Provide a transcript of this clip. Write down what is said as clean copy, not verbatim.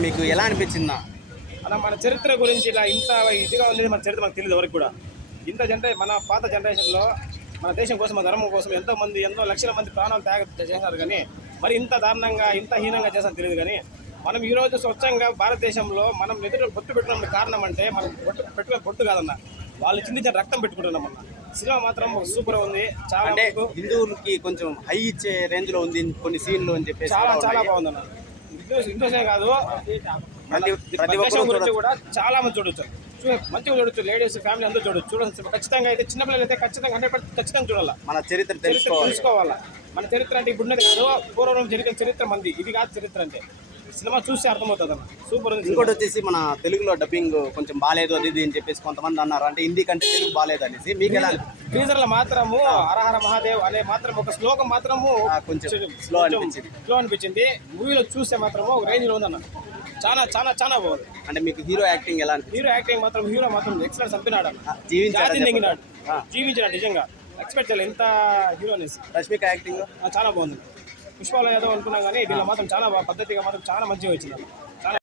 మీకు ఎలా అనిపించిందా? అలా మన చరిత్ర గురించి ఇలా ఇంత ఇదిగా ఉండేది మన చరిత్ర మనకు తెలియదు ఎవరికి కూడా. ఇంత మన పాత జనరేషన్లో మన దేశం కోసం, మన ధర్మం కోసం ఎంతో లక్షల మంది ప్రాణాలు చేశారు. కానీ మరి ఇంత దారుణంగా, ఇంత హీనంగా చేశారు తెలియదు. కానీ మనం ఈరోజు స్వచ్ఛంగా భారతదేశంలో మనం ఎదురు బొట్టు పెట్టుకున్న కారణం అంటే మనం పెట్టుకునే బొట్టు కాదన్న, వాళ్ళు చిందించిన రక్తం పెట్టుకుంటున్నాం అన్న. సినిమా మాత్రం సూపర్ ఉంది. చాలా అంటే హిందువులకి కొంచెం హై ఇచ్చే రేంజ్ లో ఉంది కొన్ని సీన్లు అని చెప్పేసి చాలా బాగుందన్న. హిందూసే కాదు, ప్రతి ఒక్కరు గురించి కూడా చాలా మంది చూడొచ్చు, మంచిగా చూడొచ్చు. లేడీస్, ఫ్యామిలీ అందరూ చూడొచ్చు. ఖచ్చితంగా అయితే చిన్నపిల్లలు అయితే ఖచ్చితంగా 100% ఖచ్చితంగా చూడాలి. మన చరిత్ర తెలుసుకోవాలా. మన చరిత్ర అంటే ఇప్పుడు ఉన్నది కాదు, పూర్వం జరిగిన చరిత్ర మంది, ఇది కాదు చరిత్ర అంటే. సినిమా చూస్తే అర్థమవుతుంది అన్న, సూపర్ ఉంది. ఇంకోటి వచ్చేసి మన తెలుగులో డబ్బింగ్ కొంచెం బాగాలేదు అది అని చెప్పేసి కొంతమంది అన్నారు. అంటే హిందీ కంటే తెలుగు బాగాలేదు అనేసి మీకు ఎలా? టీజర్లో మాత్రము హరహర మహాదేవ్ అనే మాత్రం ఒక శ్లోకం మాత్రము కొంచెం స్లో అనిపించింది. మూవీలో చూస్తే మాత్రము ఒక రేంజ్ లో ఉందన్న. చాలా చాలా చాలా బాగుంది. అంటే మీకు హీరో యాక్టింగ్ ఎలా అనిపించింది? హీరో మాత్రం ఎక్సలెంట్, చంపినాడు, జీవించినాడు. నిజంగా ఎక్స్పెక్ట్ చేయలేదు ఎంత హీరో అనేసి. రష్మిక యాక్టింగ్ చాలా బాగుంది. పుష్పలో ఏదో అనుకున్నాం కానీ దీనిలో మాత్రం చాలా పద్ధతిగా మాత్రం చాలా మంచిగా వచ్చింది.